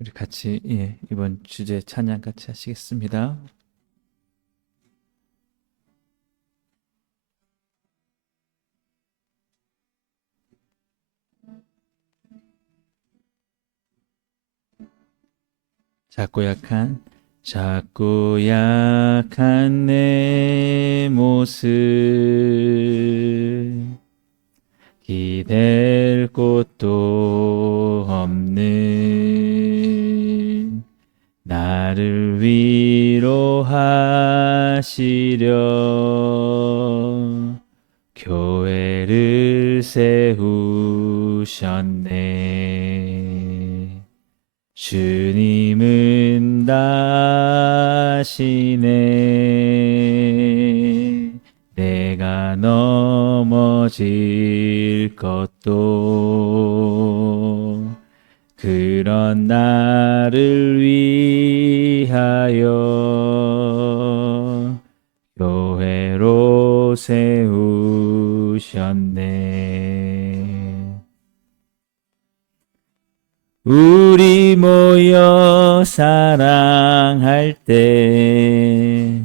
우리 같이 이번 주제 찬양 같이 하시겠습니다. 작고 약한 내 모습 기댈 곳도 없는 나를 위로하시려 교회를 세우셨네. 주님은 다시네. 내가 넘어질 것도 그런 나를 위하여 교회로 세우셨네. 우리 모여 사랑할 때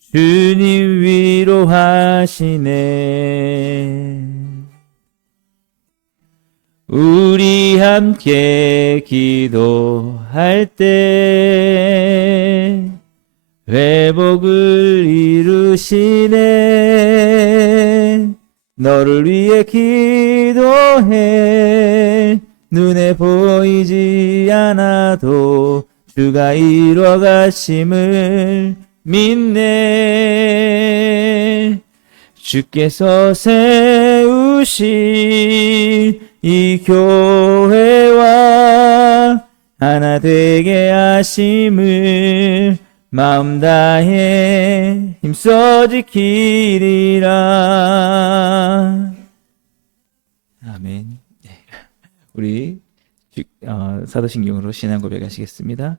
주님 위로하시네. 우리 함께 기도할 때 회복을 이루시네. 너를 위해 기도해. 눈에 보이지 않아도 주가 이루어 가심을 믿네. 주께서 세우신 이 교회와 하나 되게 하심을 마음 다해 힘써 지키리라. 아멘. 우리 사도신경으로 신앙 고백하시겠습니다.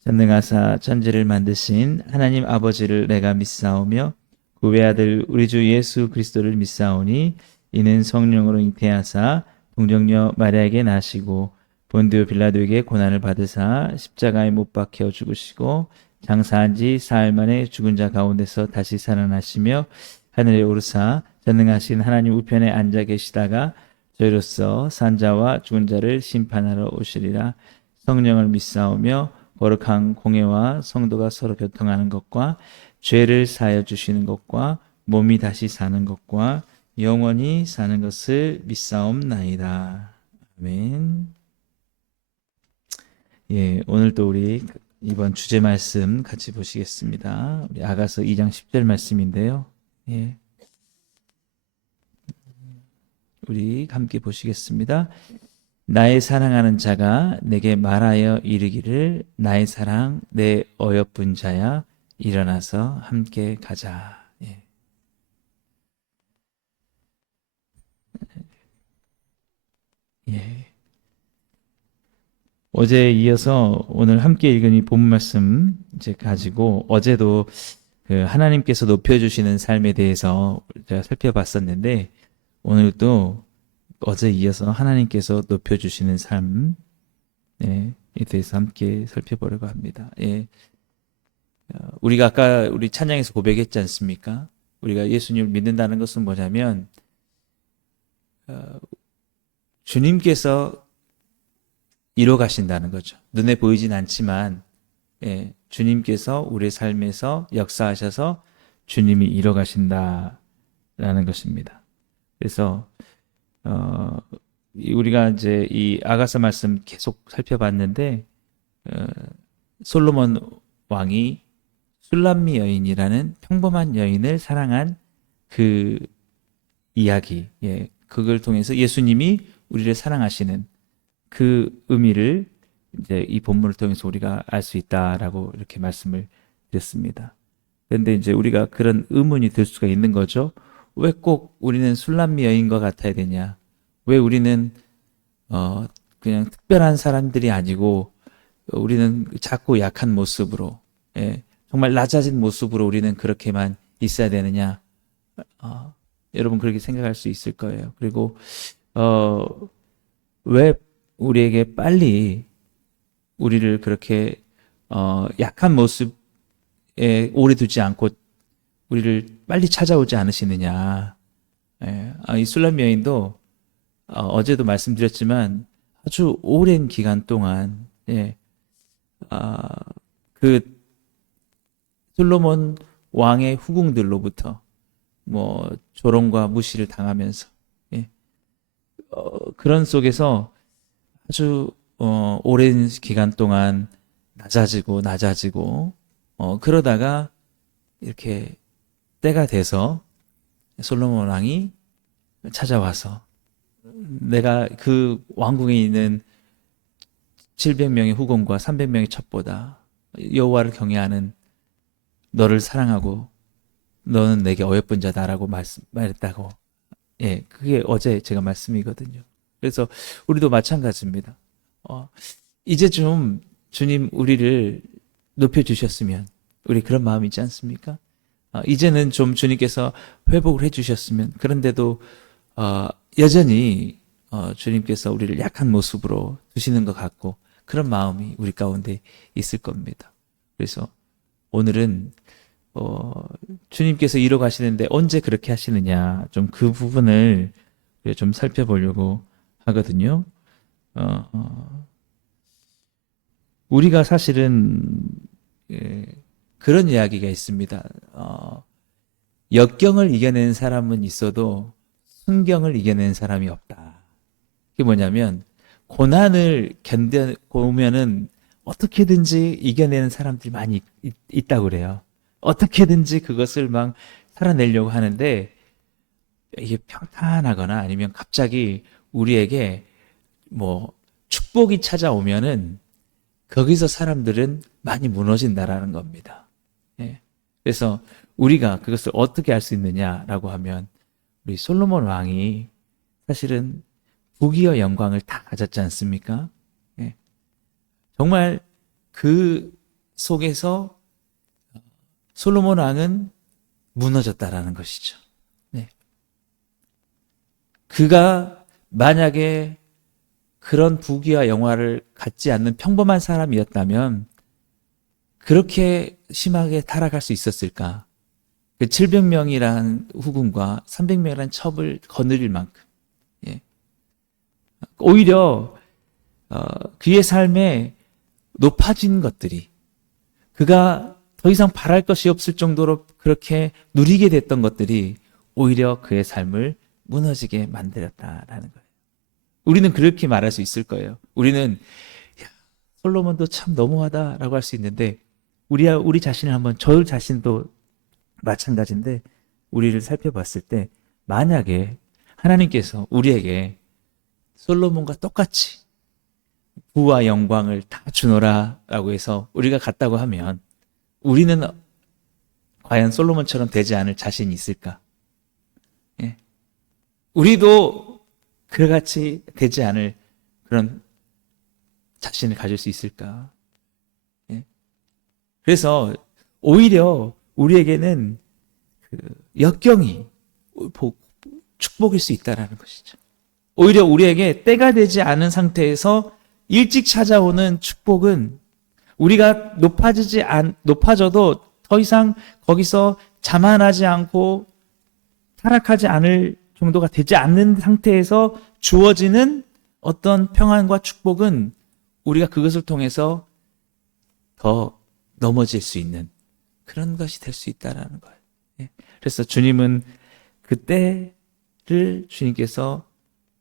전능하사 천지를 만드신 하나님 아버지를 내가 믿사오며 그 외아들 우리 주 예수 그리스도를 믿사오니 이는 성령으로 잉태하사 동정녀 마리아에게 나시고 본디오 빌라도에게 고난을 받으사 십자가에 못 박혀 죽으시고 장사한 지 사흘 만에 죽은 자 가운데서 다시 살아나시며 하늘에 오르사 전능하신 하나님 우편에 앉아 계시다가 저희로서 산자와 죽은 자를 심판하러 오시리라. 성령을 믿사오며 거룩한 공예와 성도가 서로 교통하는 것과 죄를 사하여 주시는 것과 몸이 다시 사는 것과 영원히 사는 것을 믿사옵나이다. 아멘. 오늘 또 우리 이번 주제 말씀 같이 보시겠습니다. 우리 아가서 2장 10절 말씀인데요. 우리 함께 보시겠습니다. 나의 사랑하는 자가 내게 말하여 이르기를 나의 사랑 내 어여쁜 자야 일어나서 함께 가자. 어제에 이어서 오늘 함께 읽은 이 본문 말씀 이제 가지고 어제도 그 하나님께서 높여주시는 삶에 대해서 제가 살펴봤었는데 오늘도 어제 이어서 하나님께서 높여주시는 삶에 대해서 함께 살펴보려고 합니다. 우리가 아까 우리 찬양에서 고백했지 않습니까? 우리가 예수님을 믿는다는 것은 뭐냐면 주님께서 이뤄 가신다는 거죠. 눈에 보이진 않지만 주님께서 우리의 삶에서 역사하셔서 주님이 이뤄 가신다라는 것입니다. 그래서 우리가 이제 이 아가서 말씀 계속 살펴봤는데 솔로몬 왕이 술람미 여인이라는 평범한 여인을 사랑한 그 이야기, 그걸 통해서 예수님이 우리를 사랑하시는 그 의미를 이제 이 본문을 통해서 우리가 알 수 있다라고 이렇게 말씀을 드렸습니다. 그런데 이제 우리가 그런 의문이 들 수가 있는 거죠. 왜 꼭 우리는 술람미 여인과 같아야 되냐? 왜 우리는 그냥 특별한 사람들이 아니고 우리는 작고 약한 모습으로 정말 낮아진 모습으로 우리는 그렇게만 있어야 되느냐? 여러분 그렇게 생각할 수 있을 거예요. 그리고 왜 우리에게 빨리 우리를 그렇게 약한 모습에 오래 두지 않고 우리를 빨리 찾아오지 않으시느냐. 예, 이 술람 여인도 어제도 말씀드렸지만 아주 오랜 기간 동안 예, 아, 그 솔로몬 왕의 후궁들로부터 뭐 조롱과 무시를 당하면서 예, 그런 속에서 아주 오랜 기간 동안 낮아지고 그러다가 이렇게 때가 돼서 솔로몬 왕이 찾아와서 내가 그 왕궁에 있는 700명의 후궁과 300명의 첩보다 여호와를 경외하는 너를 사랑하고 너는 내게 어여쁜 자다라고 말했다고. 예, 그게 어제 제가 말씀이거든요. 그래서 우리도 마찬가지입니다. 이제 좀 주님 우리를 높여주셨으면 우리 그런 마음 있지 않습니까? 이제는 좀 주님께서 회복을 해주셨으면 그런데도 여전히 주님께서 우리를 약한 모습으로 두시는 것 같고 그런 마음이 우리 가운데 있을 겁니다. 그래서 오늘은 주님께서 이뤄 가시는데 언제 그렇게 하시느냐 좀 그 부분을 좀 살펴보려고 하거든요. 우리가 사실은 그런 이야기가 있습니다. 역경을 이겨낸 사람은 있어도 순경을 이겨낸 사람이 없다. 그게 뭐냐면 고난을 견뎌보면은 어떻게든지 이겨내는 사람들이 많이 있다고 그래요. 어떻게든지 그것을 막 살아내려고 하는데 이게 평탄하거나 아니면 갑자기 우리에게 뭐 축복이 찾아오면은 거기서 사람들은 많이 무너진다라는 겁니다. 예. 그래서 우리가 그것을 어떻게 할 수 있느냐라고 하면 우리 솔로몬 왕이 사실은 부귀와 영광을 다 가졌지 않습니까? 예. 정말 그 속에서 솔로몬 왕은 무너졌다라는 것이죠. 네. 그가 만약에 그런 부귀와 영화를 갖지 않는 평범한 사람이었다면 그렇게 심하게 타락할 수 있었을까? 그 700명이란 후군과 300명이란 첩을 거느릴 만큼. 예. 오히려 그의 삶에 높아진 것들이 그가 더 이상 바랄 것이 없을 정도로 그렇게 누리게 됐던 것들이 오히려 그의 삶을 무너지게 만들었다라는 거예요. 우리는 그렇게 말할 수 있을 거예요. 우리는 야, 솔로몬도 참 너무하다라고 할 수 있는데 우리 자신을 한번 저 자신도 마찬가지인데 우리를 살펴봤을 때 만약에 하나님께서 우리에게 솔로몬과 똑같이 부와 영광을 다 주노라라고 해서 우리가 갔다고 하면 우리는 과연 솔로몬처럼 되지 않을 자신이 있을까? 예. 우리도 그같이 되지 않을 그런 자신을 가질 수 있을까? 예. 그래서 오히려 우리에게는 그 역경이 축복일 수 있다라는 것이죠. 오히려 우리에게 때가 되지 않은 상태에서 일찍 찾아오는 축복은 우리가 높아져도 더 이상 거기서 자만하지 않고 타락하지 않을 정도가 되지 않는 상태에서 주어지는 어떤 평안과 축복은 우리가 그것을 통해서 더 넘어질 수 있는 그런 것이 될 수 있다라는 거예요. 그래서 주님은 그때를 주님께서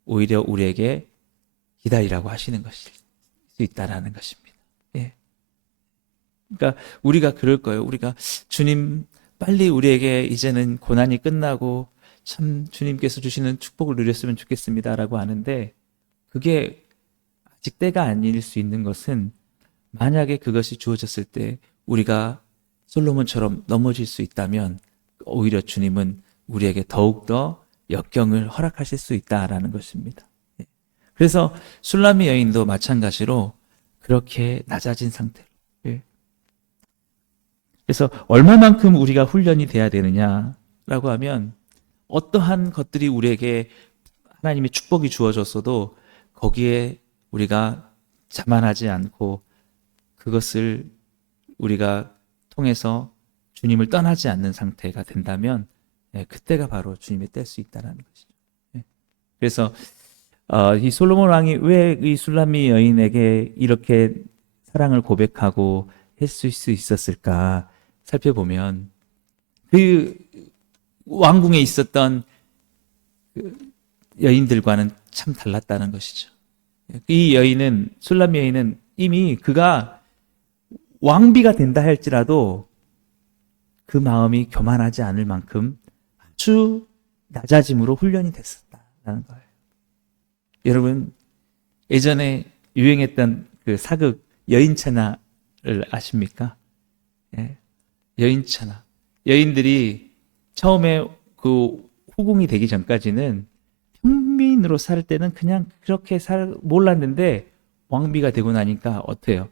오히려 우리에게 기다리라고 하시는 것일 수 있다라는 것입니다. 예. 그러니까 우리가 그럴 거예요. 우리가 주님 빨리 우리에게 이제는 고난이 끝나고 참 주님께서 주시는 축복을 누렸으면 좋겠습니다라고 하는데 그게 아직 때가 아닐 수 있는 것은 만약에 그것이 주어졌을 때 우리가 솔로몬처럼 넘어질 수 있다면 오히려 주님은 우리에게 더욱더 역경을 허락하실 수 있다라는 것입니다. 그래서 술람미 여인도 마찬가지로 그렇게 낮아진 상태로. 그래서 얼마만큼 우리가 훈련이 돼야 되느냐라고 하면 어떠한 것들이 우리에게 하나님의 축복이 주어졌어도 거기에 우리가 자만하지 않고 그것을 우리가 통해서 주님을 떠나지 않는 상태가 된다면 그때가 바로 주님의 뗄 수 있다는 것이죠. 그래서 이 솔로몬 왕이 왜 이 술람미 여인에게 이렇게 사랑을 고백하고 했을 수 있었을까 살펴보면 그 왕궁에 있었던 그 여인들과는 참 달랐다는 것이죠. 이 여인은, 술람미 여인은 이미 그가 왕비가 된다 할지라도 그 마음이 교만하지 않을 만큼 아주 낮아짐으로 훈련이 됐었다는 거예요. 여러분, 예전에 유행했던 그 사극 여인천하를 아십니까? 예, 여인천하. 여인들이 처음에 그 후궁이 되기 전까지는 평민으로 살 때는 그냥 그렇게 몰랐는데 왕비가 되고 나니까 어때요?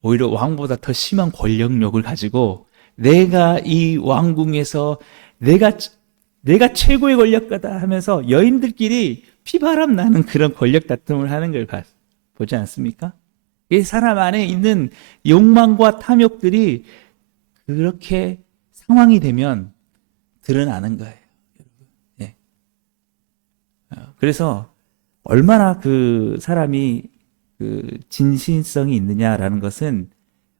오히려 왕보다 더 심한 권력력을 가지고 내가 이 왕궁에서 내가 최고의 권력가다 하면서 여인들끼리 피바람 나는 그런 권력 다툼을 하는 걸 보지 않습니까? 이 사람 안에 있는 욕망과 탐욕들이 그렇게 상황이 되면 드러나는 거예요. 네. 그래서 얼마나 그 사람이 그 진실성이 있느냐라는 것은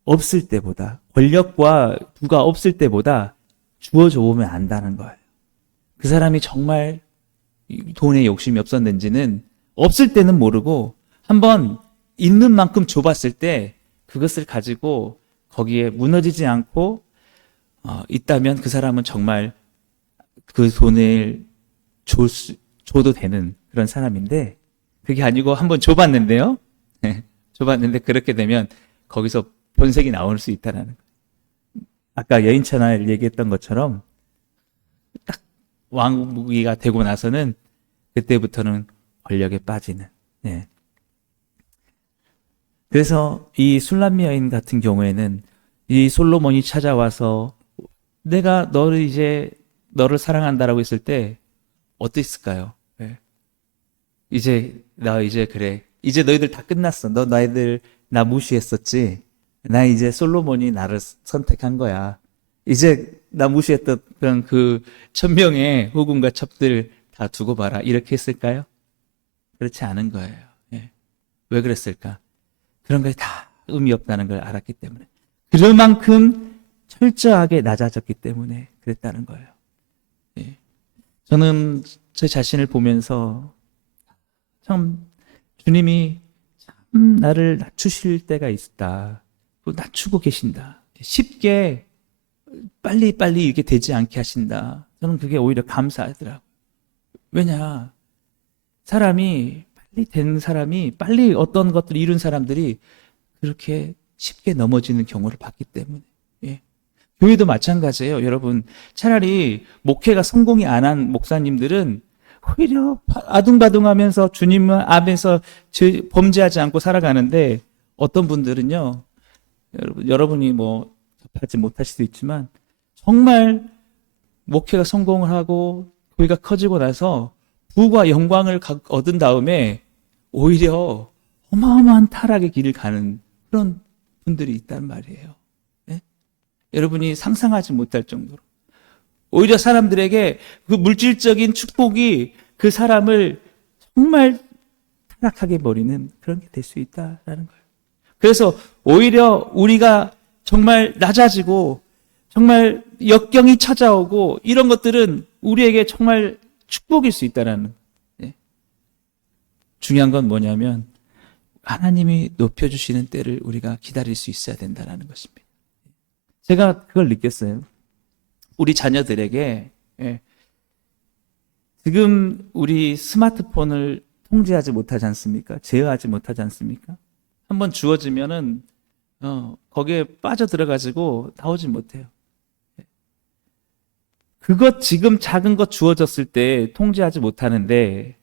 없을 때보다, 권력과 부가 없을 때보다 주어져 보면 안다는 거예요. 그 사람이 정말 돈에 욕심이 없었는지는 없을 때는 모르고 한번 있는 만큼 줘봤을 때 그것을 가지고 거기에 무너지지 않고 있다면 그 사람은 정말 그 돈을 줘도 되는 그런 사람인데, 그게 아니고 한번 줘봤는데요. 줘봤는데 그렇게 되면 거기서 본색이 나올 수 있다는 거예요. 아까 여인천하를 얘기했던 것처럼 딱 왕비가 되고 나서는 그때부터는 권력에 빠지는. 그래서 이 술람미 여인 같은 경우에는 이 솔로몬이 찾아와서 내가 너를 사랑한다라고 했을 때 어땠을까요? 이제 그래. 이제 너희들 다 끝났어. 너희들 나 무시했었지. 나 이제 솔로몬이 나를 선택한 거야. 이제 나 무시했던 그 1000명의 후궁과 첩들 다 두고 봐라. 이렇게 했을까요? 그렇지 않은 거예요. 왜 그랬을까? 그런 것이 다 의미 없다는 걸 알았기 때문에. 그럴 만큼 철저하게 낮아졌기 때문에 그랬다는 거예요. 저는 제 자신을 보면서 참 주님이 참 나를 낮추실 때가 있다. 낮추고 계신다. 쉽게 빨리 이게 되지 않게 하신다. 저는 그게 오히려 감사하더라고요. 왜냐, 사람이 빨리 된 사람이, 빨리 어떤 것들을 이룬 사람들이 그렇게 쉽게 넘어지는 경우를 봤기 때문에. 교회도 마찬가지예요. 여러분, 차라리 목회가 성공이 안 한 목사님들은 오히려 아둥바둥하면서 주님 앞에서 범죄하지 않고 살아가는데, 어떤 분들은요, 여러분이 뭐 접하지 못하실 수 있지만 정말 목회가 성공을 하고 교회가 커지고 나서 부와 영광을 얻은 다음에 오히려 어마어마한 타락의 길을 가는 그런 분들이 있단 말이에요. 여러분이 상상하지 못할 정도로 오히려 사람들에게 그 물질적인 축복이 그 사람을 정말 타락하게 버리는 그런 게 될 수 있다라는 거예요. 그래서 오히려 우리가 정말 낮아지고 정말 역경이 찾아오고 이런 것들은 우리에게 정말 축복일 수 있다라는. 중요한 건 뭐냐면 하나님이 높여주시는 때를 우리가 기다릴 수 있어야 된다는 것입니다. 제가 그걸 느꼈어요. 우리 자녀들에게 지금 우리 스마트폰을 통제하지 못하지 않습니까? 제어하지 못하지 않습니까? 한번 주어지면은 거기에 빠져들어가지고 나오지 못해요. 그것 지금 작은 것 주어졌을 때 통제하지 못하는데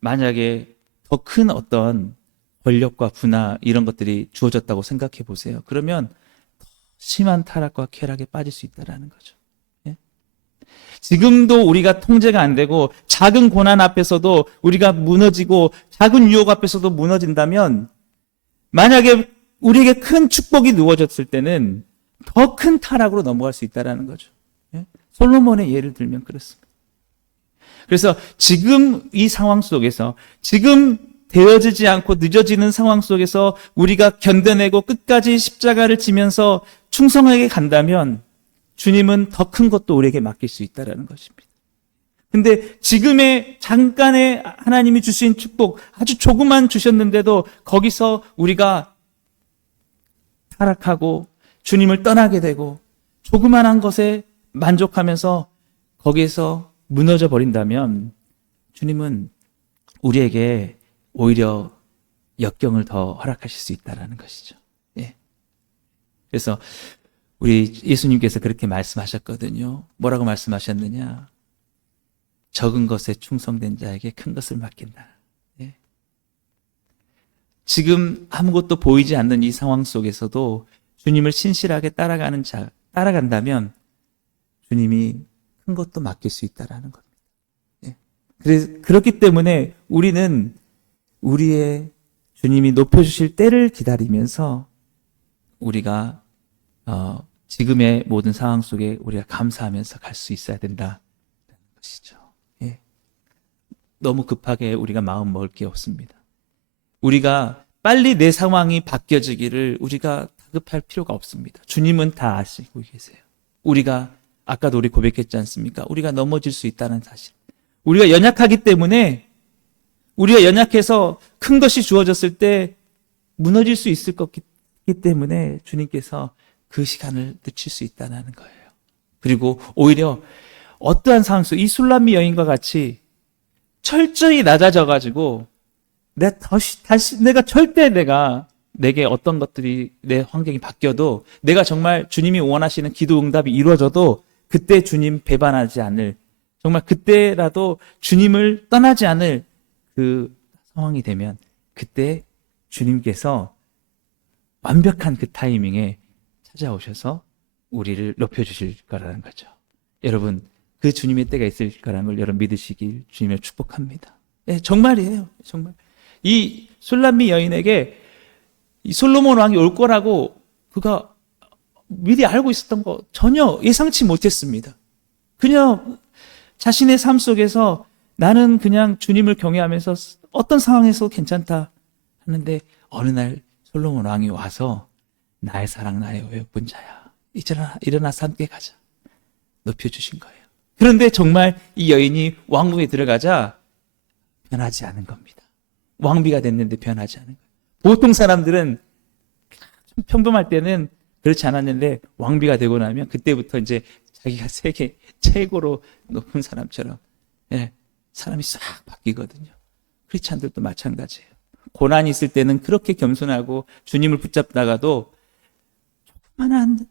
만약에 더 큰 어떤 권력과 분화 이런 것들이 주어졌다고 생각해 보세요. 그러면 더 심한 타락과 쾌락에 빠질 수 있다는 거죠. 지금도 우리가 통제가 안 되고 작은 고난 앞에서도 우리가 무너지고 작은 유혹 앞에서도 무너진다면 만약에 우리에게 큰 축복이 누워졌을 때는 더 큰 타락으로 넘어갈 수 있다는 거죠. 예? 솔로몬의 예를 들면 그렇습니다. 그래서 지금 이 상황 속에서, 지금 되어지지 않고 늦어지는 상황 속에서 우리가 견뎌내고 끝까지 십자가를 지면서 충성하게 간다면 주님은 더 큰 것도 우리에게 맡길 수 있다는 것입니다. 근데 지금의 잠깐의 하나님이 주신 축복, 아주 조금만 주셨는데도 거기서 우리가 타락하고 주님을 떠나게 되고 조그만한 것에 만족하면서 거기에서 무너져 버린다면 주님은 우리에게 오히려 역경을 더 허락하실 수 있다는 것이죠. 예. 그래서 우리 예수님께서 그렇게 말씀하셨거든요. 뭐라고 말씀하셨느냐? 적은 것에 충성된 자에게 큰 것을 맡긴다. 예. 지금 아무것도 보이지 않는 이 상황 속에서도 주님을 신실하게 따라간다면 주님이 큰 것도 맡길 수 있다는 겁니다. 예. 그렇기 때문에 우리는 우리의 주님이 높여주실 때를 기다리면서 우리가 지금의 모든 상황 속에 우리가 감사하면서 갈 수 있어야 된다는 것이죠. 예. 너무 급하게 우리가 마음 먹을 게 없습니다. 우리가 빨리 내 상황이 바뀌어지기를 우리가 다급할 필요가 없습니다. 주님은 다 아시고 계세요. 우리가 아까도 우리 고백했지 않습니까? 우리가 넘어질 수 있다는 사실. 우리가 연약하기 때문에, 우리가 연약해서 큰 것이 주어졌을 때 무너질 수 있을 것이기 때문에 주님께서 그 시간을 늦출 수 있다는 거예요. 그리고 오히려 어떠한 상황 속, 이 술람미 여인과 같이 철저히 낮아져가지고 내게 어떤 것들이, 내 환경이 바뀌어도, 내가 정말 주님이 원하시는 기도 응답이 이루어져도 그때 주님 배반하지 않을, 정말 그때라도 주님을 떠나지 않을 그 상황이 되면 그때 주님께서 완벽한 그 타이밍에 찾아오셔서 우리를 높여주실 거라는 거죠. 여러분, 그 주님의 때가 있을 거라는 걸 여러분 믿으시길 주님을 축복합니다. 네, 정말이에요. 정말. 이 술람미 여인에게 이 솔로몬 왕이 올 거라고 그가 미리 알고 있었던 거 전혀 예상치 못했습니다. 그냥 자신의 삶 속에서 나는 그냥 주님을 경외하면서 어떤 상황에서 괜찮다 하는데 어느 날 솔로몬 왕이 와서 나의 사랑 나의 예쁜 자야, 일어나서 함께 가자 높여주신 거예요. 그런데 정말 이 여인이 왕궁에 들어가자 변하지 않은 겁니다. 왕비가 됐는데 변하지 않은 거예요. 보통 사람들은 평범할 때는 그렇지 않았는데 왕비가 되고 나면 그때부터 이제 자기가 세계 최고로 높은 사람처럼, 예, 사람이 싹 바뀌거든요. 크리스찬들도 마찬가지예요. 고난이 있을 때는 그렇게 겸손하고 주님을 붙잡다가도 조그만한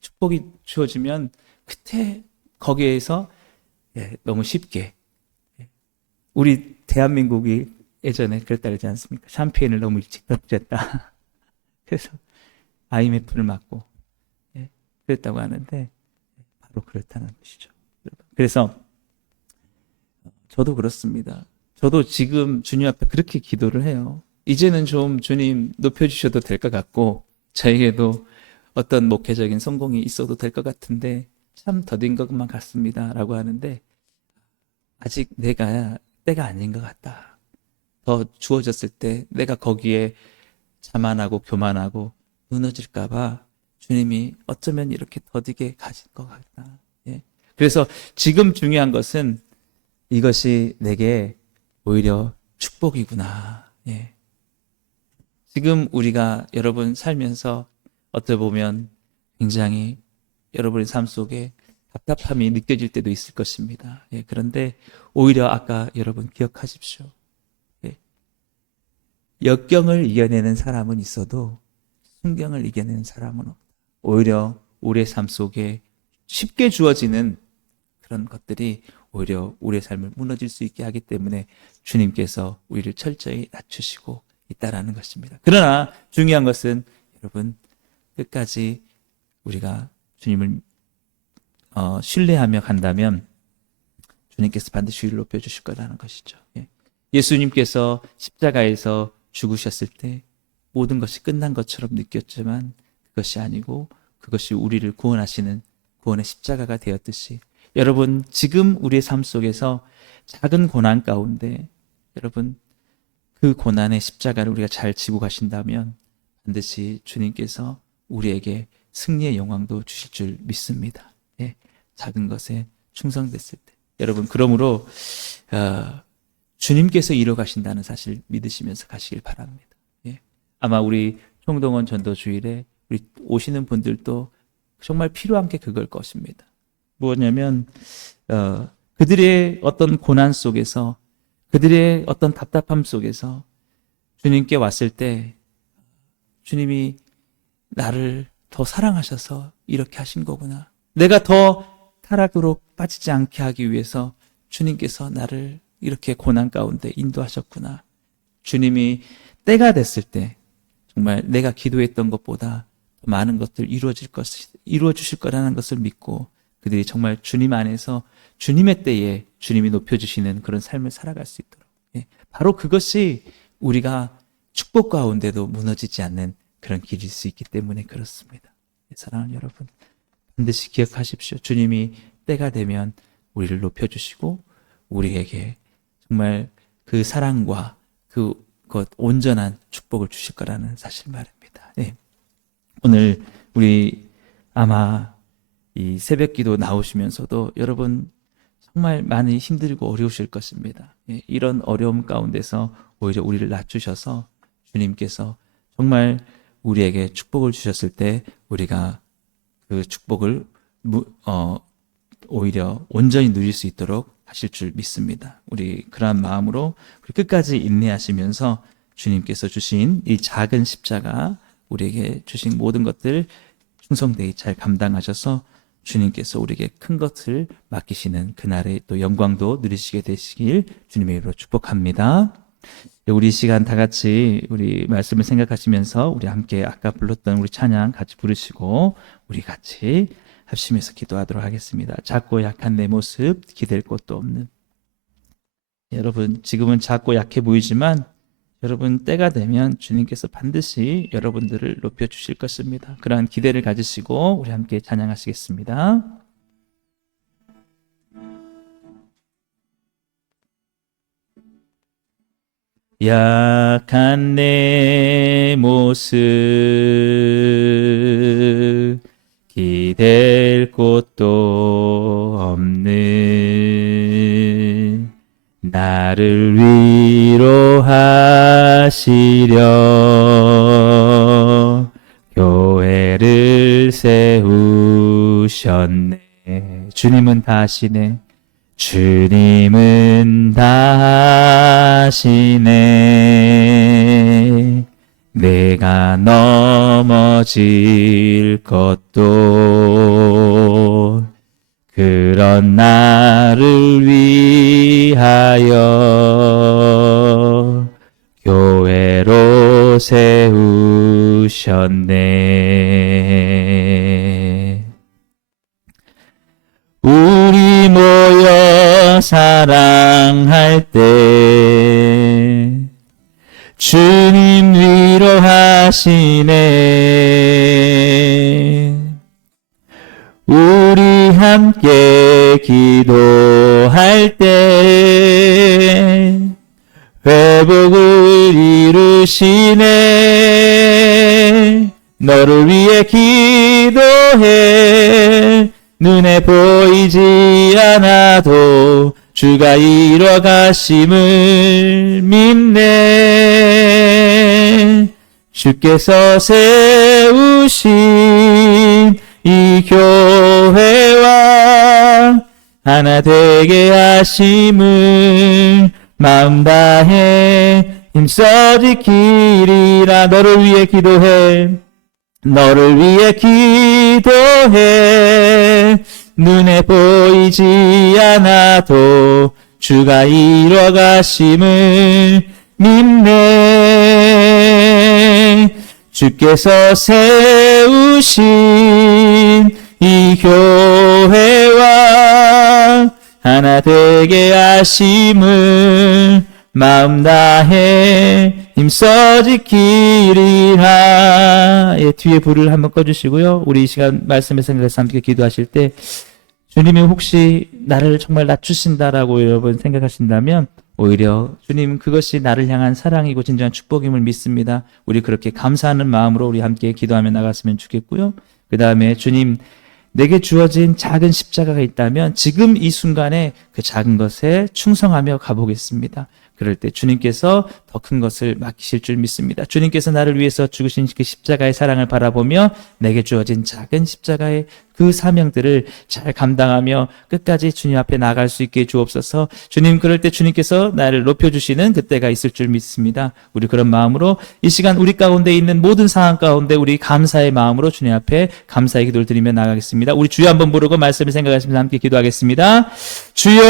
축복이 주어지면 그때 거기에서, 예, 너무 쉽게, 우리 대한민국이 예전에 그랬다 그러지 않습니까? 샴페인을 너무 일찍 던졌다. 그래서 IMF를 맞고, 예, 그랬다고 하는데 바로 그렇다는 것이죠. 그래서 저도 그렇습니다. 저도 지금 주님 앞에 그렇게 기도를 해요. 이제는 좀 주님 높여주셔도 될 것 같고 저에게도 어떤 목회적인 성공이 있어도 될 것 같은데 참 더딘 것만 같습니다 라고 하는데 아직 내가 때가 아닌 것 같다. 더 주어졌을 때 내가 거기에 자만하고 교만하고 무너질까 봐 주님이 어쩌면 이렇게 더디게 가실 것 같다. 예. 그래서 지금 중요한 것은 이것이 내게 오히려 축복이구나. 예. 지금 우리가 여러분 살면서 어떻게 보면 굉장히 여러분의 삶 속에 답답함이 느껴질 때도 있을 것입니다. 예. 그런데 오히려 아까 여러분 기억하십시오. 예. 역경을 이겨내는 사람은 있어도 순경을 이겨내는 사람은 없다. 오히려 우리의 삶 속에 쉽게 주어지는 그런 것들이 오히려 우리의 삶을 무너질 수 있게 하기 때문에 주님께서 우리를 철저히 낮추시고 있다라는 것입니다. 그러나 중요한 것은 여러분 끝까지 우리가 주님을 신뢰하며 간다면 주님께서 반드시 우리를 높여주실 거라는 것이죠. 예. 예수님께서 십자가에서 죽으셨을 때 모든 것이 끝난 것처럼 느꼈지만 그것이 아니고 그것이 우리를 구원하시는 구원의 십자가가 되었듯이 여러분 지금 우리의 삶 속에서 작은 고난 가운데 여러분 그 고난의 십자가를 우리가 잘 지고 가신다면 반드시 주님께서 우리에게 승리의 영광도 주실 줄 믿습니다. 예, 작은 것에 충성됐을 때 여러분 그러므로 주님께서 이뤄 가신다는 사실 믿으시면서 가시길 바랍니다. 예, 아마 우리 총동원 전도주일에 우리 오시는 분들도 정말 필요한 게 그걸 것입니다. 뭐냐면 그들의 어떤 고난 속에서 그들의 어떤 답답함 속에서 주님께 왔을 때 주님이 나를 더 사랑하셔서 이렇게 하신 거구나. 내가 더 타락으로 빠지지 않게 하기 위해서 주님께서 나를 이렇게 고난 가운데 인도하셨구나. 주님이 때가 됐을 때 정말 내가 기도했던 것보다 더 많은 것들 이루어 주실 거라는 것을 믿고 그들이 정말 주님 안에서 주님의 때에 주님이 높여주시는 그런 삶을 살아갈 수 있도록 바로 그것이 우리가 축복 가운데도 무너지지 않는 그런 길일 수 있기 때문에 그렇습니다. 사랑하는 여러분 반드시 기억하십시오. 주님이 때가 되면 우리를 높여주시고 우리에게 정말 그 사랑과 그것 온전한 축복을 주실 거라는 사실 말입니다. 네. 오늘 우리 아마 이 새벽기도 나오시면서도 여러분 정말 많이 힘들고 어려우실 것입니다. 예, 이런 어려움 가운데서 오히려 우리를 낮추셔서 주님께서 정말 우리에게 축복을 주셨을 때 우리가 그 축복을 오히려 온전히 누릴 수 있도록 하실 줄 믿습니다. 우리 그러한 마음으로 우리 끝까지 인내하시면서 주님께서 주신 이 작은 십자가 우리에게 주신 모든 것들 충성되이 잘 감당하셔서 주님께서 우리에게 큰 것을 맡기시는 그날의 또 영광도 누리시게 되시길 주님의 이름으로 축복합니다. 우리 시간 다 같이 우리 말씀을 생각하시면서 우리 함께 아까 불렀던 우리 찬양 같이 부르시고 우리 같이 합심해서 기도하도록 하겠습니다. 작고 약한 내 모습 기댈 곳도 없는 여러분 지금은 작고 약해 보이지만 여러분 때가 되면 주님께서 반드시 여러분들을 높여주실 것입니다. 그러한 기대를 가지시고 우리 함께 찬양하시겠습니다. 약한 내 모습 기댈 곳도 없는 나를 위로하시려 교회를 세우셨네. 주님은 다 하시네. 주님은 다 하시네. 내가 넘어질 것도 그런 나를 위하여 교회로 세우셨네. 우리 모여 사랑할 때 주님 위로하시네. 우리 함께 기도할 때 회복을 이루시네. 너를 위해 기도해. 눈에 보이지 않아도 주가 이뤄가심을 믿네. 주께서 세우신 이 교회와 하나 되게 하심을 마음 다해 힘써 지키리라. 너를 위해 기도해. 너를 위해 기도해. 눈에 보이지 않아도 주가 이뤄가심을 믿네. 주께서 세우신 이 교회와 하나 되게 하심을 마음 다해 힘써 지키리라. 예, 뒤에 불을 한번 꺼주시고요. 우리 이 시간 말씀의 생각에서 함께 기도하실 때 주님이 혹시 나를 정말 낮추신다라고 여러분 생각하신다면 오히려 주님 그것이 나를 향한 사랑이고 진정한 축복임을 믿습니다. 우리 그렇게 감사하는 마음으로 우리 함께 기도하며 나갔으면 좋겠고요. 그 다음에 주님 내게 주어진 작은 십자가가 있다면 지금 이 순간에 그 작은 것에 충성하며 가보겠습니다. 그럴 때 주님께서 더 큰 것을 맡기실 줄 믿습니다. 주님께서 나를 위해서 죽으신 그 십자가의 사랑을 바라보며 내게 주어진 작은 십자가의 그 사명들을 잘 감당하며 끝까지 주님 앞에 나아갈 수 있게 주옵소서. 주님 그럴 때 주님께서 나를 높여주시는 그때가 있을 줄 믿습니다. 우리 그런 마음으로 이 시간 우리 가운데 있는 모든 상황 가운데 우리 감사의 마음으로 주님 앞에 감사의 기도를 드리며 나가겠습니다. 우리 주여 한번 부르고 말씀을 생각하시면서 함께 기도하겠습니다. 주여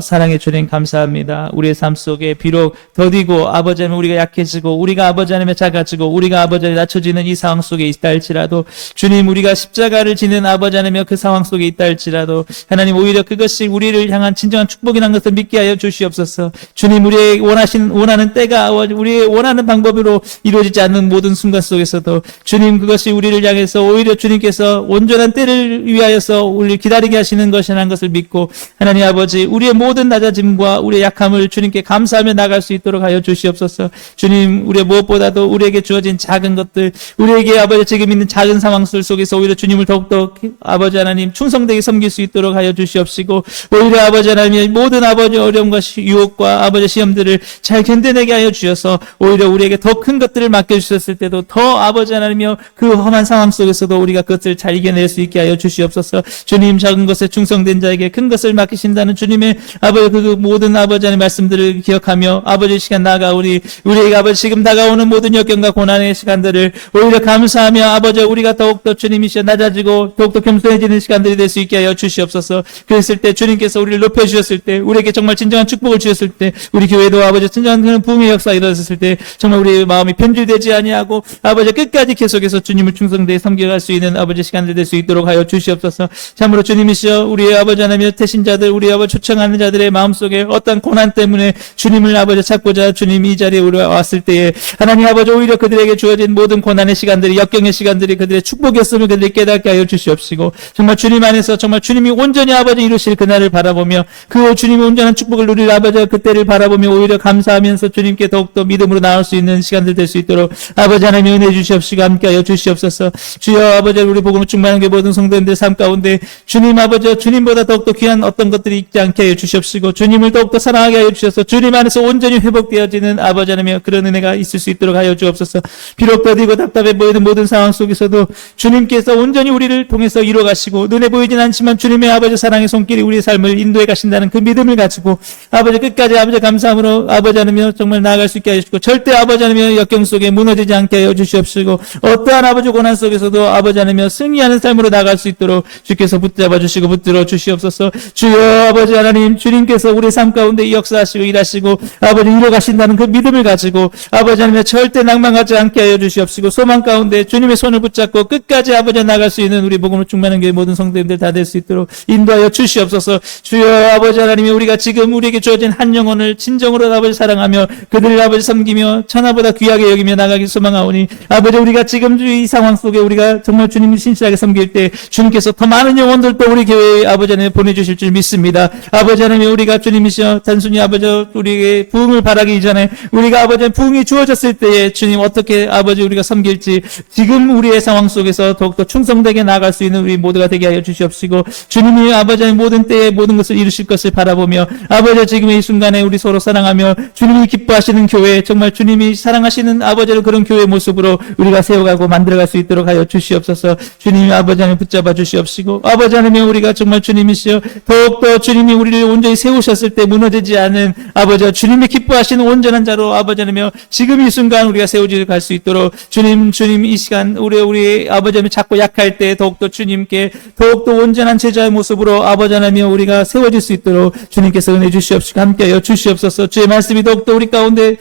사랑의 주님 감사합니다. 우리의 삶 속에 비록 더디고 아버지 하나님 우리가 약해지고 우리가 아버지 하나님에 작아지고 우리가 아버지 하나님 낮춰지는 이 상황 속에 있다 할지라도 주님 우리가 십자가를 지는 아버지 하나님의 그 상황 속에 있다 할지라도 하나님 오히려 그것이 우리를 향한 진정한 축복이라는 것을 믿게 하여 주시옵소서. 주님 우리의 원하는 때가 우리의 원하는 방법으로 이루어지지 않는 모든 순간 속에서도 주님 그것이 우리를 향해서 오히려 주님께서 온전한 때를 위하여서 우리를 기다리게 하시는 것이라는 것을 믿고 하나님 아버지 우리의 모든 낮아짐과 우리의 약함을 주님께 감사하며 나갈 수 있도록 하여 주시옵소서. 주님 우리의 무엇보다도 우리에게 주어진 작은 것들 우리에게 아버지 지금 있는 작은 상황들 속에서 오히려 주님을 더욱더 아버지 하나님 충성되게 섬길 수 있도록 하여 주시옵시고 오히려 아버지 하나님의 모든 아버지 어려움과 유혹과 아버지 시험들을 잘 견뎌내게 하여 주셔서 오히려 우리에게 더 큰 것들을 맡겨주셨을 때도 더 아버지 하나님이여 그 험한 상황 속에서도 우리가 그것을 잘 이겨낼 수 있게 하여 주시옵소서. 주님 작은 것에 충성된 자에게 큰 것을 맡기신다는 주님의 아버지 그 모든 아버지 하나님의 말씀들을 기억하며 아버지 시간 나아가 우리에게 아버지 지금 다가오는 모든 역경과 고난의 시간들을 오히려 감사하며 아버지 우리가 더욱더 주님이시여 낮아지고 더욱더 겸손해지는 시간들이 될 수 있게 하여 주시옵소서. 그랬을 때 주님께서 우리를 높여주셨을 때 우리에게 정말 진정한 축복을 주셨을 때 우리 교회도 아버지 진정한 그런 부흥의 역사가 일어났을 때 정말 우리의 마음이 편질되지 아니하고 아버지 끝까지 계속해서 주님을 충성되게 섬겨갈 수 있는 아버지 시간들 될 수 있도록 하여 주시옵소서. 참으로 주님이시여 우리의 아버지 하나님의 태신자들 우리 아버지 초청하는 자들의 마음속에 어떤 고난 때문에 주님을 아버지 찾고자 주님 이 자리에 우리가 왔을 때에 하나님 아버지 오히려 그들에게 주어진 모든 고난의 시간들이 역경의 시간들이 그들의 축복이었음을 그들이 깨닫게 하여 주시옵시고 정말 주님 안에서 정말 주님이 온전히 아버지 이루실 그날을 바라보며 그 주님이 온전한 축복을 누릴 아버지 그때를 바라보며 오히려 감사하면서 주님께 더욱더 믿음으로 나올 수 있는 시간들 될 수 있도록 아버지 하나님 은혜 주시옵시고 함께 하여 주시옵소서. 주여 아버지 우리 복음을 충만한 게 모든 성도님들 삶 가운데 주님 아버지 주님보다 더욱더 귀한 어떤 것들이 있지 않게 하여 주시옵시고 주님을 더욱더 사랑하게 하여 주셔서 주님 안에서 온전히 회복되어지는 아버지 하나님의 그런 은혜가 있을 수 있도록 하여 주옵소서. 비록 더디고 답답해 보이는 모든 상황 속에서도 주님께서 온전히 우리를 통해서 이루어가시고 눈에 보이진 않지만 주님의 아버지 사랑의 손길이 우리의 삶을 인도해 가신다는 그 믿음을 가지고 아버지 끝까지 아버지 감사함으로 아버지 하나며 정말 나아갈 수 있게 하여 주시고 절대 아버지 하나며 역경 속에 무너지지 않게 하여 주시옵시고 어떠한 아버지 고난 속에서도 아버지 하나며 승리하는 삶으로 나아갈 수 있도록 주께서 붙잡아 주시고 붙들어 주시옵소서. 주여 아버지 하나님 주님께서 우리 삶 가운데 역사하시고 일하시고 아버지 이루어가신다는 그 믿음을 가지고 아버지 하나며 절대 낭망하지 않게 하여 주시옵시고 소망 가운데 주님의 손을 붙잡고 끝까지 아버지 나갈 수 있는 우리 복음을 충만한 교회 모든 성도님들 다 될 수 있도록 인도하여 주시옵소서. 주여 아버지 하나님이 우리가 지금 우리에게 주어진 한 영혼을 진정으로 아버지 사랑하며 그들을 아버지 섬기며 천하보다 귀하게 여기며 나가기 소망하오니 아버지 우리가 지금 이 상황 속에 우리가 정말 주님을 신실하게 섬길 때 주님께서 더 많은 영혼들도 우리 교회에 아버지 하나님 보내주실 줄 믿습니다. 아버지 하나님 우리가 주님이시여 단순히 아버지 우리에게 부흥을 바라기 이전에 우리가 아버지 부흥이 주어졌을 때에 주님 어떻게 아버지 우리가 섬길지 지금 우리의 상황 속에서 더욱더 충성되게 나아갈 수 있는 우리 모두가 되게 하여 주시옵시고 주님이 아버지 모든 때에 모든 것을 이루실 것을 바라보며 아버지 지금의 이 순간에 우리 서로 사랑하며 주님이 기뻐하시는 교회 정말 주님이 사랑하시는 아버지를 그런 교회 모습으로 우리가 세워가고 만들어갈 수 있도록 하여 주시옵소서. 주님이 아버지 하나님 붙잡아 주시옵시고 아버지 하나님 우리가 정말 주님이시여 더욱더 주님이 우리를 온전히 세우셨을 때 무너지지 않은 아버지 주님이 기뻐하시는 온전한 자로 아버지 하나며 지금 이 순간 우리가 세워져 갈 수 있도록 주님 이 시간 우리 아버지 하나님 작고 약할 때 더욱더 주님께 더욱더 온전한 제자의 모습으로 아버지 하나며 우리가 세워질 수 있도록 주님께서 은혜 주시옵시고 함께하여 주시옵소서. 주의 말씀이 더욱더 우리 가운데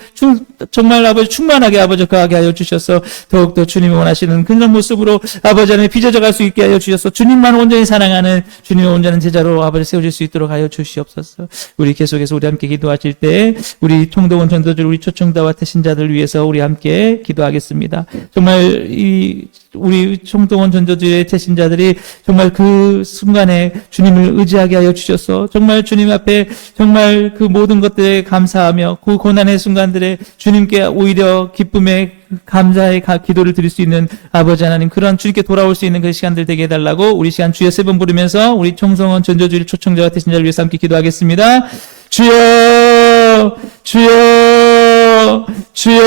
정말 아버지 충만하게 아버지 거하게 하여 주셔서 더욱더 주님이 원하시는 그런 모습으로 아버지 하나님 빚어져 갈 수 있게 하여 주셔서 주님만 온전히 사랑하는 주님의 온전한 제자로 아버지 세워질 수 있도록 하여 주시옵소서. 주시옵소서. 우리 계속해서 우리 함께 기도하실 때 우리 총동원 전도들 우리 초청자와 태신자들 위해서 우리 함께 기도하겠습니다. 정말 우리 총동원 전도주의 태신자들이 정말 그 순간에 주님을 의지하게 하여 주셔서 정말 주님 앞에 정말 그 모든 것들에 감사하며 그 고난의 순간들에 주님께 오히려 기쁨의 감사의 기도를 드릴 수 있는 아버지 하나님, 그런 주님께 돌아올 수 있는 그 시간들 되게 해달라고 우리 시간 주여 3번 부르면서 우리 총성원 전도주의 초청자와 태신자를 위해서 함께 기도하겠습니다. 주여, 주여, 주여.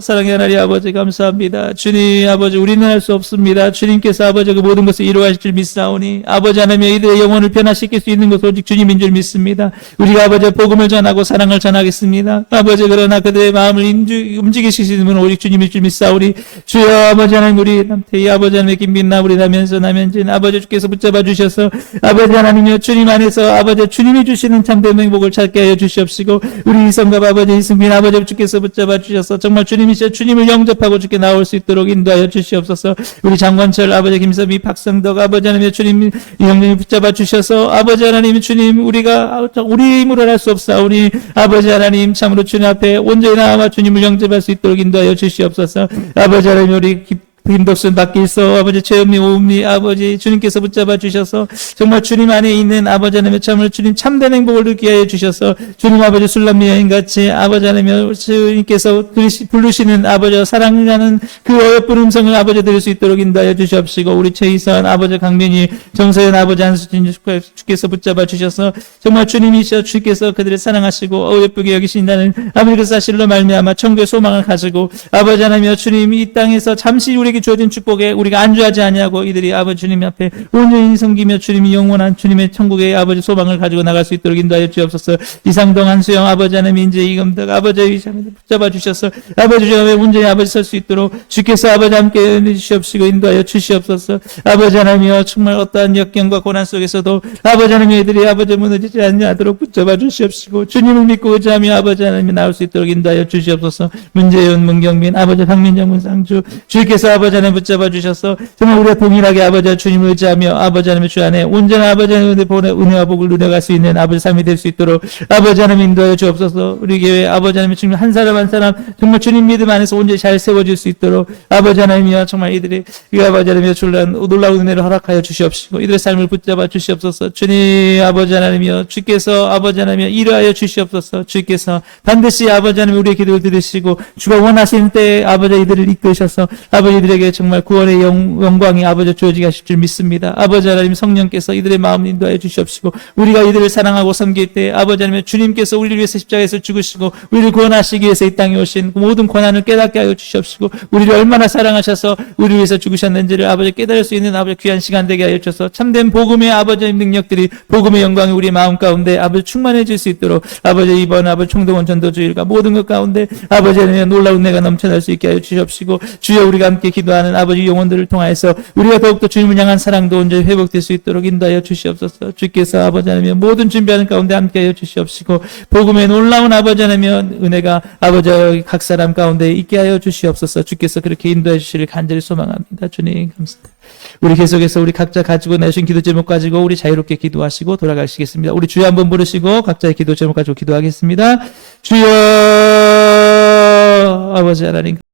사랑의 하나님 아버지 감사합니다. 주님 아버지, 우리는 할 수 없습니다. 주님께서 아버지 그 모든 것을 이루어하실 줄 믿사오니 아버지 하나님 이들의 영혼을 변화시킬 수 있는 것은 오직 주님인 줄 믿습니다. 우리가 아버지 복음을 전하고 사랑을 전하겠습니다. 아버지 그러나 그들의 마음을 움직이실 수 있는 분은 오직 주님일 줄 믿사오니 주여 아버지 하나님, 우리 남태희 아버지 하나님, 김빛나 우리 남현서 남현진 아버지 주께서 붙잡아 주셔서 아버지 하나님여 주님 안에서 아버지 주님이 주시는 참된 행복을 찾게 하여 주시옵시고 우리 이성갑 아버지 이승민 아버지 주께서 붙잡아 주셔서 정말 주님이시여 주님을 영접하고 주께 나올 수 있도록 인도하여 주시옵소서. 우리 장관철 아버지 김서미 박성덕 아버지 하나님 주님 영령이 붙잡아 주셔서 아버지 하나님 주님 우리가 우리 힘으로 할 수 없사오니 아버지 하나님 참으로 주님 앞에 온전히 나아가 주님을 영접할 수 있도록 인도하여 주시옵소서. 아버지 하나님 우리 김덕순 밖에서 아버지 최은미 오은미 아버지 주님께서 붙잡아 주셔서 정말 주님 안에 있는 아버지 하나님의 참을 주님 참된 행복을 느끼게 하여 주셔서 주님 아버지 술람미 여인같이 아버지 하나님의 주님께서 부르시는 아버지 사랑하는 그 어여쁜 음성을 아버지 들을 수 있도록 인도하여 주시옵시고 우리 최희선 아버지 강민희 정서연 아버지 한수진 주께서 붙잡아 주셔서 정말 주님이시여 주께서 그들을 사랑하시고 어여쁘게 여기신다는 아버지 그 사실로 말미암아 천국의 소망을 가지고 아버지 하나님의 주님 이 땅에서 잠시 우리 주어진 축복에 우리가 안주하지 아니하고 이들이 아버지 주님 앞에 온전히 섬기며 주님이 영원한 주님의 천국의 아버지 소망을 가지고 나갈 수 있도록 인도하여 주옵소서. 이상동 한수영 아버지 하나님 인재 이금덕 아버지 붙잡아 주셔서 아버지 주님 앞에 온전히 아버지 설 수 있도록 주께서 아버지 함께 해주시옵시고 인도하여 주시옵소서. 아버지 하나님이여 정말 어떠한 역경과 고난 속에서도 아버지 하나님 이들이 아버지 무너지지 않도록 붙잡아 주시옵시고 주님을 믿고 의지하며 아버지 하나님이 나올 수 있도록 인도하여 주시옵소서. 문재윤 문경민 아버지 박민정 문상주 주께서 아버지 하나님 붙잡아 주셔서 정말 우리가 동일하게 아버지 주님을 의지하며 아버지 하나님의 주 안에 온전한 아버지 하나님의 은혜와 복을 누려갈 수 있는 아버지 삶이 될 수 있도록 아버지 하나님 인도하여 주옵소서. 우리 교회 아버지 하나님의 주님 한 사람 한 사람 정말 주님 믿음 안에서 온전히 잘 세워질 수 있도록 아버지 하나님이여 정말 이들이 이 아버지 하나님의 놀라운 은혜를 허락하여 주시옵시고 이들의 삶을 붙잡아 주시옵소서. 주님 아버지 하나님이여 주께서 아버지 하나님이여 일하여 주시옵소서. 주께서 반드시 아버지 하나님 우리의 기도를 들으시고 주가 원하시는 때에 아버지 이들을 이끄셔서 아버지 이들에게 정말 구원의 영광이 아버지 주어지게 하실 줄 믿습니다. 아버지 하나님 성령께서 이들의 마음을 인도하여 주시옵시고 우리가 이들을 사랑하고 섬길 때 아버지 하나님 주님께서 우리를 위해서 십자가에서 죽으시고 우리를 구원하시기 위해서 이 땅에 오신 그 모든 고난을 깨닫게 하여 주시옵시고 우리를 얼마나 사랑하셔서 우리를 위해서 죽으셨는지를 아버지 깨달을 수 있는 아버지 귀한 시간 되게 하여 주셔서 참된 복음의 아버지 능력들이 복음의 영광이 우리 마음 가운데 아버지 충만해질 수 있도록 아버지 이번 아버지 총동원 전도주일과 모든 것 가운데 아버지 하나님 놀라운 은혜가 넘쳐날 수 있게 하여 주시옵시고 주여 우리가 함께 기도하는 아버지 영혼들을 통하여서 우리가 더욱더 주님을 향한 사랑도 온전히 회복될 수 있도록 인도하여 주시옵소서. 주께서 아버지 하나님 모든 준비하는 가운데 함께하여 주시옵시고 복음의 놀라운 아버지 하나님 은혜가 아버지 각 사람 가운데 있게 하여 주시옵소서. 주께서 그렇게 인도해 주시를 간절히 소망합니다. 주님 감사합니다. 우리 계속해서 우리 각자 가지고 내신 기도 제목 가지고 우리 자유롭게 기도하시고 돌아가시겠습니다. 우리 주여 한번 부르시고 각자의 기도 제목 가지고 기도하겠습니다. 주여 아버지 하나님